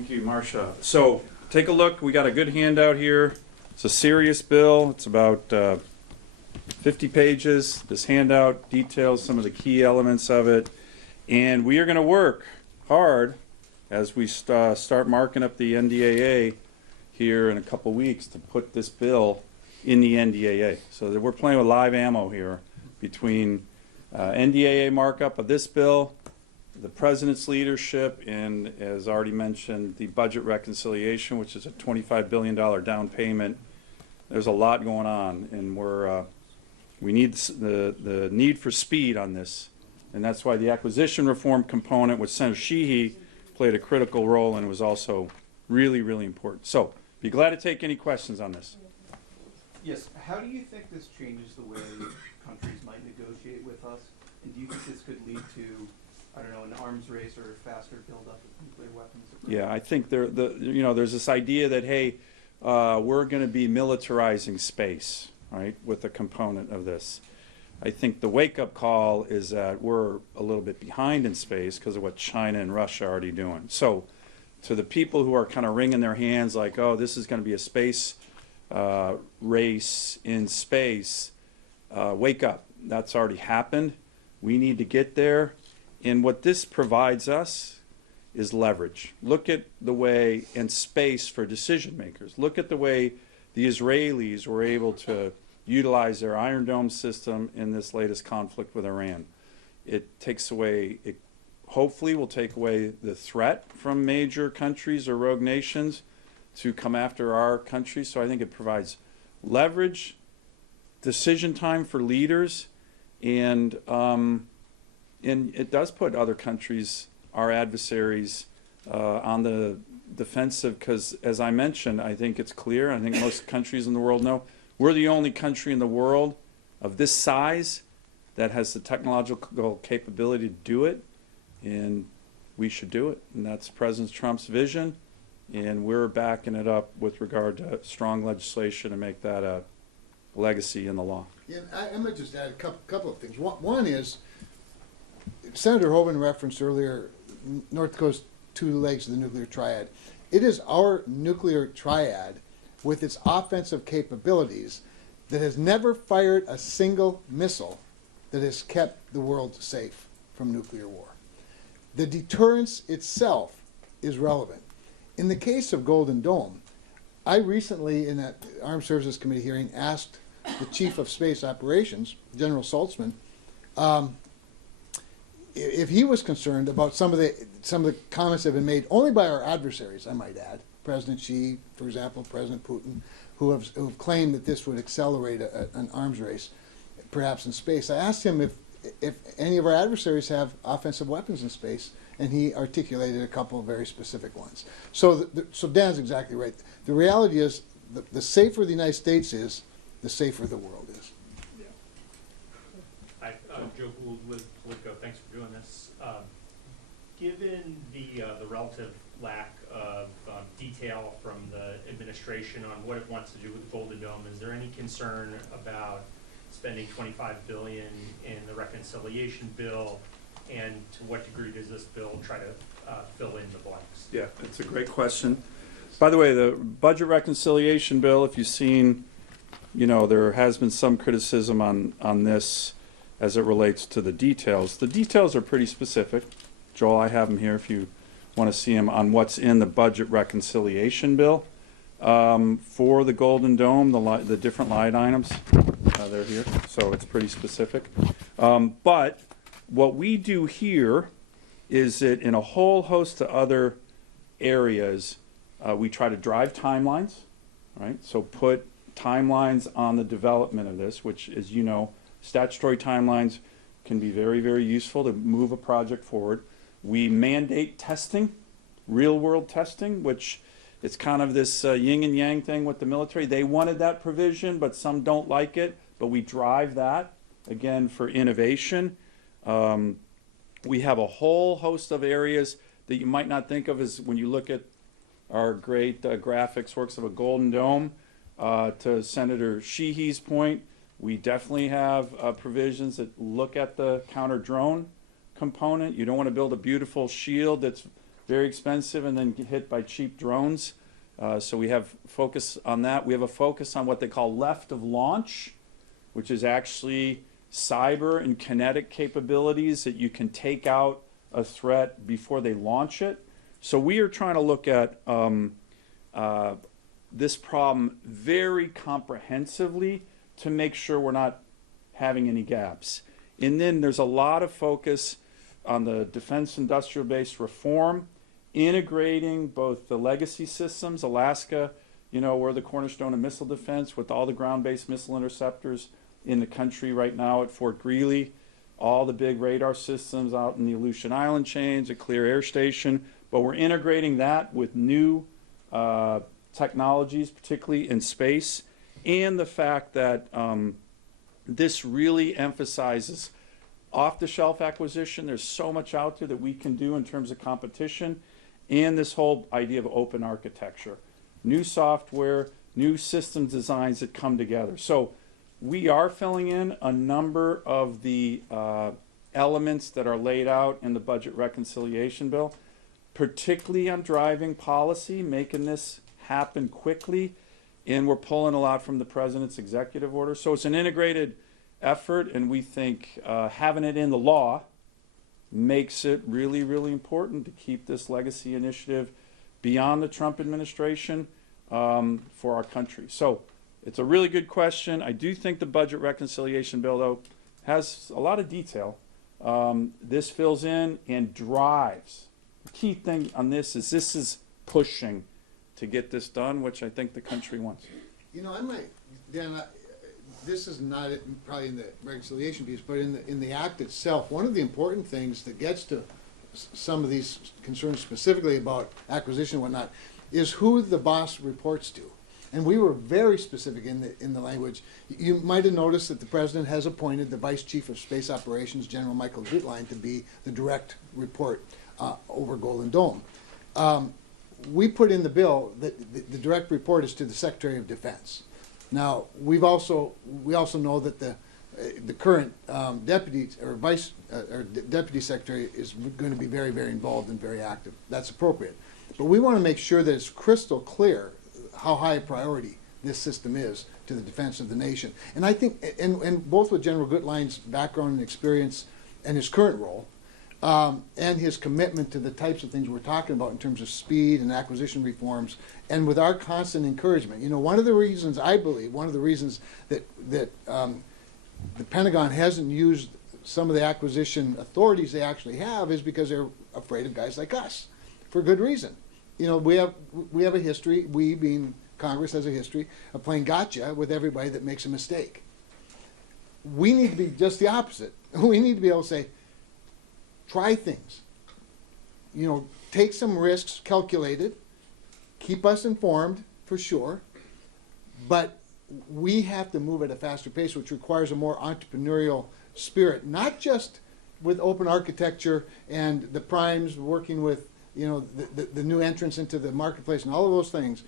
Thank you, Marcia. So take a look. We got a good handout here. It's a serious bill. It's about 50 pages. This handout details some of the key elements of it. And we are going to work hard as we start marking up the NDAA here in a couple weeks to put this bill in the NDAA. So that we're playing with live ammo here between NDAA markup of this bill, the President's leadership, and as already mentioned, the budget reconciliation, which is a $25 billion down payment. There's a lot going on, and we need the need for speed on this, and that's why the acquisition reform component with Senator Sheehy played a critical role and was also really, really important. So, be glad to take any questions on this. Yes. How do you think this changes the way countries might negotiate with us? And do you think this could lead to, I don't know, an arms race or a faster buildup of nuclear weapons? Yeah, I think there's this idea that, hey, we're going to be militarizing space, right, with a component of this. I think the wake-up call is that we're a little bit behind in space because of what China and Russia are already doing. So to the people who are kind of wringing their hands like, oh, this is going to be a space race in space, wake up. That's already happened. We need to get there. And what this provides us is leverage. Look at the way, and space for decision makers. Look at the way the Israelis were able to utilize their Iron Dome system in this latest conflict with Iran. It takes away, it hopefully will take away the threat from major countries or rogue nations to come after our country. So I think it provides leverage, decision time for leaders, and it does put other countries, our adversaries, on the defensive because, as I mentioned, I think it's clear, I think most countries in the world know, we're the only country in the world of this size that has the technological capability to do it, and we should do it. And that's President Trump's vision, and we're backing it up with regard to strong legislation to make that a legacy in the law. Yeah, I'm going to just add a couple of things. One is, Senator Hoeven referenced earlier North Dakota's two legs of the nuclear triad. It is our nuclear triad with its offensive capabilities that has never fired a single missile that has kept the world safe from nuclear war. The deterrence itself is relevant. In the case of Golden Dome, I recently, in an Armed Services Committee hearing, asked the Chief of Space Operations, General Saltzman, if he was concerned about some of the comments that have been made only by our adversaries, I might add, President Xi, for example, President Putin, who have claimed that this would accelerate an arms race, perhaps in space. I asked him if any of our adversaries have offensive weapons in space, and he articulated a couple of very specific ones. So Dan's exactly right. The reality is, the safer the United States is, the safer the world is. Yeah. Hi, Joe Gould with Politico. Thanks for doing this. Given the relative lack of detail from the administration on what it wants to do with the Golden Dome, is there any concern about spending $25 billion in the reconciliation bill, and to what degree does this bill try to fill in the blanks? Yeah, that's a great question. By the way, the budget reconciliation bill, if you've seen, you know, there has been some criticism on this as it relates to the details. The details are pretty specific. Joel, I have them here if you want to see them on what's in the budget reconciliation bill. For the Golden Dome, the different line items, they're here, so it's pretty specific. But what we do here is that in a whole host of other areas, we try to drive timelines, right? So put timelines on the development of this, which, as you know, statutory timelines can be very, very useful to move a project forward. We mandate testing, real-world testing, which it's kind of this yin and yang thing with the military. They wanted that provision, but some don't like it. But we drive that, again, for innovation. We have a whole host of areas that you might not think of as when you look at our great graphics works of a Golden Dome. To Senator Sheehy's point, we definitely have provisions that look at the counter-drone component. You don't want to build a beautiful shield that's very expensive and then get hit by cheap drones. So we have focus on that. We have a focus on what they call left of launch, which is actually cyber and kinetic capabilities that you can take out a threat before they launch it. So we are trying to look at this problem very comprehensively to make sure we're not having any gaps. And then there's a lot of focus on the defense industrial base reform, integrating both the legacy systems, Alaska, we're the cornerstone of missile defense with all the ground-based missile interceptors in the country right now at Fort Greely, all the big radar systems out in the Aleutian Island chains, a Clear Air Station, but we're integrating that with new technologies, particularly in space, and the fact that this really emphasizes off-the-shelf acquisition. There's so much out there that we can do in terms of competition, and this whole idea of open architecture. New software, new system designs that come together. So we are filling in a number of the elements that are laid out in the budget reconciliation bill, particularly on driving policy, making this happen quickly, and we're pulling a lot from the president's executive order. So it's an integrated effort, and we think having it in the law makes it really, really important to keep this legacy initiative beyond the Trump administration for our country. So it's a really good question. I do think the budget reconciliation bill, though, has a lot of detail. This fills in and drives. The key thing on this is pushing to get this done, which I think the country wants. I might, Dan, this is not probably in the reconciliation piece, but in the act itself, one of the important things that gets to some of these concerns specifically about acquisition and whatnot is who the boss reports to. And we were very specific in the language. You might have noticed that the president has appointed the Vice Chief of Space Operations, General Michael Gutlein, to be the direct report over Golden Dome. We put in the bill that the direct report is to the Secretary of Defense. Now, we also know that the current deputy or deputy secretary is going to be very, very involved and very active. That's appropriate. But we want to make sure that it's crystal clear how high a priority this system is to the defense of the nation. And I think, and both with General Gutlein's background and experience and his current role, and his commitment to the types of things we're talking about in terms of speed and acquisition reforms, and with our constant encouragement. One of the reasons that the Pentagon hasn't used some of the acquisition authorities they actually have is because they're afraid of guys like us, for good reason. We have a history, we being Congress has a history of playing gotcha with everybody that makes a mistake. We need to be just the opposite. We need to be able to say, try things. Take some risks, calculated, keep us informed for sure, but we have to move at a faster pace, which requires a more entrepreneurial spirit, not just with open architecture and the primes working with the new entrants into the marketplace and all of those things,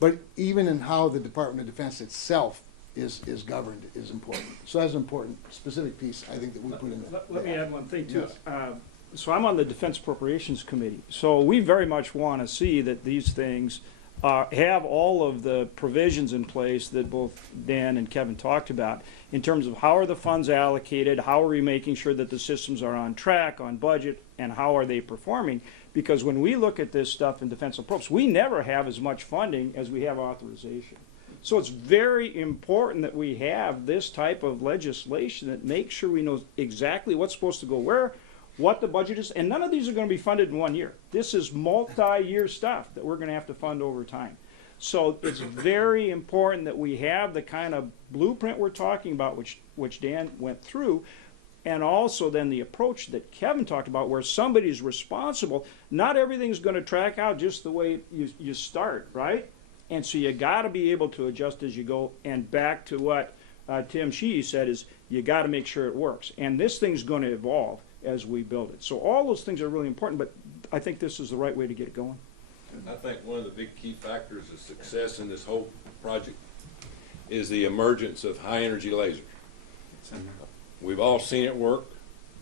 but even in how the Department of Defense itself is governed is important. So that's an important specific piece I think that we put in there. Let me add one thing too. Yes. So I'm on the Defense Appropriations Committee. So we very much want to see that these things have all of the provisions in place that both Dan and Kevin talked about in terms of how are the funds allocated, how are we making sure that the systems are on track, on budget, and how are they performing. Because when we look at this stuff in defense appropriations, we never have as much funding as we have authorization. So it's very important that we have this type of legislation that makes sure we know exactly what's supposed to go where, what the budget is, and none of these are going to be funded in 1 year. This is multi-year stuff that we're going to have to fund over time. So it's very important that we have the kind of blueprint we're talking about, which Dan went through, and also then the approach that Kevin talked about where somebody's responsible. Not everything's going to track out just the way you start, right? And so you got to be able to adjust as you go. And back to what Tim Sheehy said is you got to make sure it works. And this thing's going to evolve as we build it. So all those things are really important, but I think this is the right way to get it going. I think one of the big key factors of success in this whole project is the emergence of high energy lasers. We've all seen it work,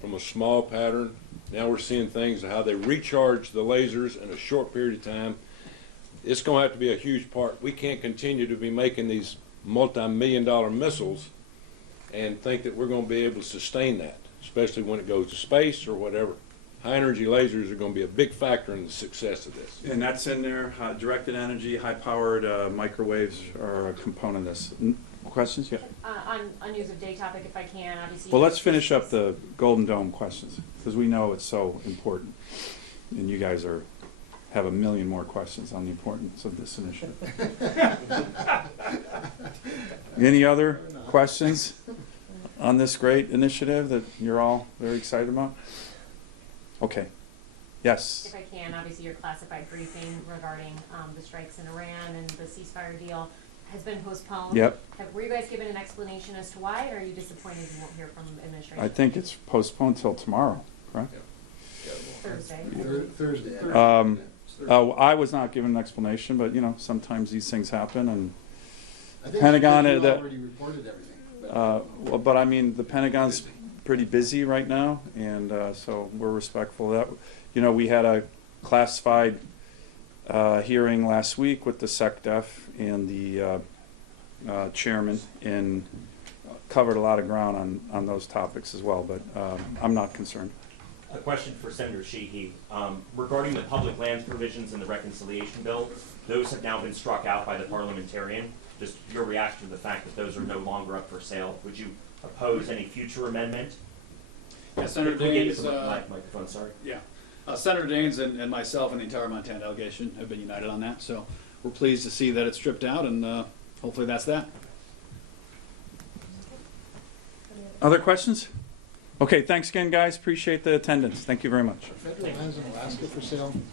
from a small pattern. Now we're seeing things, how they recharge the lasers in a short period of time. It's going to have to be a huge part. We can't continue to be making these multi-million-dollar missiles and think that we're going to be able to sustain that, especially when it goes to space or whatever. High-energy lasers are going to be a big factor in the success of this. And that's in there, directed energy, high-powered microwaves are a component of this. Questions? Yeah. On use of day topic, if I can, obviously. Well, let's finish up the Golden Dome questions, because we know it's so important. And you guys have a million more questions on the importance of this initiative. Any other questions on this great initiative that you're all very excited about? Okay. Yes. If I can, obviously your classified briefing regarding the strikes in Iran and the ceasefire deal has been postponed. Yep. Were you guys given an explanation as to why, or are you disappointed you won't hear from the administration? I think it's postponed till tomorrow, correct? Thursday. Thursday. I was not given an explanation, but sometimes these things happen, and I think Pentagon, you that- already reported everything. But but I mean, the Pentagon's pretty busy right now, and so we're respectful of that. We had a classified hearing last week with the SecDef and the chairman, and covered a lot of ground on those topics as well, but I'm not concerned. A question for Senator Sheehy. Regarding the public lands provisions in the reconciliation bill, those have now been struck out by the parliamentarian. Just your reaction to the fact that those are no longer up for sale. Would you oppose any future amendment? Yeah, Senator Can we get Daines, to the microphone, sorry. yeah, Senator Daines and myself and the entire Montana delegation have been united on that. So we're pleased to see that it's stripped out, and hopefully that's that. Other questions? Okay, thanks again, guys. Appreciate the attendance. Thank you very much. federal lands in Alaska for sale.